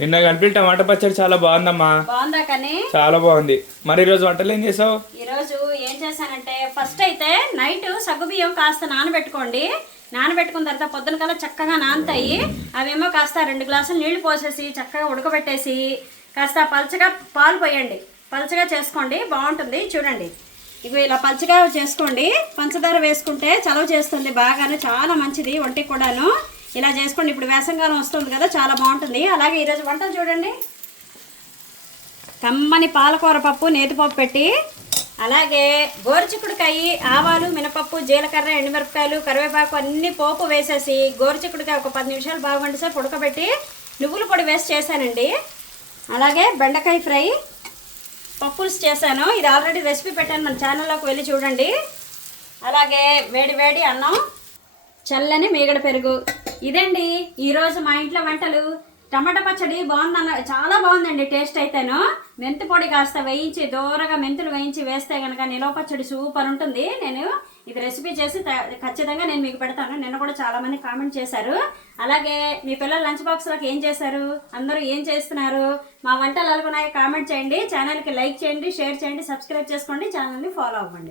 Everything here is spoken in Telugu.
నిన్న కలిపి టమాటా పచ్చడి చాలా బాగుందమ్మా. బాగుందా? కానీ చాలా బాగుంది. మరి ఈరోజు వంటలు ఏం చేసావు? ఈరోజు ఏం చేశానంటే ఫస్ట్ అయితే నైట్ సగ్గుబియ్యం కాస్త నానబెట్టుకోండి. నానబెట్టుకున్న తర్వాత పొద్దున కల్లా చక్కగా నానతాయి. అవేమో కాస్త 2 గ్లాసులు నీళ్లు పోసేసి చక్కగా ఉడకబెట్టేసి కాస్త పలచగా పాలు పోయండి. పలచగా చేసుకోండి, బాగుంటుంది. చూడండి, ఇవి ఇలా పలచగా చేసుకోండి. పంచదార వేసుకుంటే చలవ చేస్తుంది బాగానే, చాలా మంచిది ఒంటికి కూడాను. ఇలా చేసుకోండి. ఇప్పుడు వేసంగాలం వస్తుంది కదా, చాలా బాగుంటుంది. అలాగే ఈరోజు వంటలు చూడండి, కమ్మని పాలకూర పప్పు నేతిపప్పు పెట్టి, అలాగే గోరుచిక్కుడుకాయ, ఆవాలు, మినపప్పు, జీలకర్ర, ఎండుమిరపకాయలు, కరివేపాకు అన్ని పోపు వేసేసి గోరుచిక్కుడుకాయ ఒక 10 నిమిషాలు బాగా వంటసేపు ఉడకబెట్టి నువ్వుల పొడి వేసి చేశానండి. అలాగే బెండకాయ ఫ్రై, పప్పుల్స్ చేశాను. ఇది ఆల్రెడీ రెసిపీ పెట్టాను, మన ఛానల్లోకి వెళ్ళి చూడండి. అలాగే వేడి వేడి అన్నం, చల్లని మీగడ పెరుగు. ఇదండి ఈరోజు మా ఇంట్లో వంటలు. టమాటా పచ్చడి బాగుందన్న, చాలా బాగుందండి టేస్ట్ అయితేను. మెంతి పొడి కాస్త వేయించి దూరగా మెంతులు వేయించి వేస్తే కనుక నిలవ పచ్చడి సూపర్ ఉంటుంది. నేను ఇది రెసిపీ చేసి ఖచ్చితంగా నేను మీకు పెడతాను. నిన్న కూడా చాలా మంది కామెంట్ చేశారు. అలాగే మీ పిల్లలు లంచ్ బాక్స్లోకి ఏం చేశారు, అందరూ ఏం చేస్తున్నారు, మా వంటలు ఎలాగున్నాయో కామెంట్ చేయండి. ఛానల్కి లైక్ చేయండి, షేర్ చేయండి, సబ్స్క్రైబ్ చేసుకోండి, ఛానల్ని ఫాలో అవ్వండి.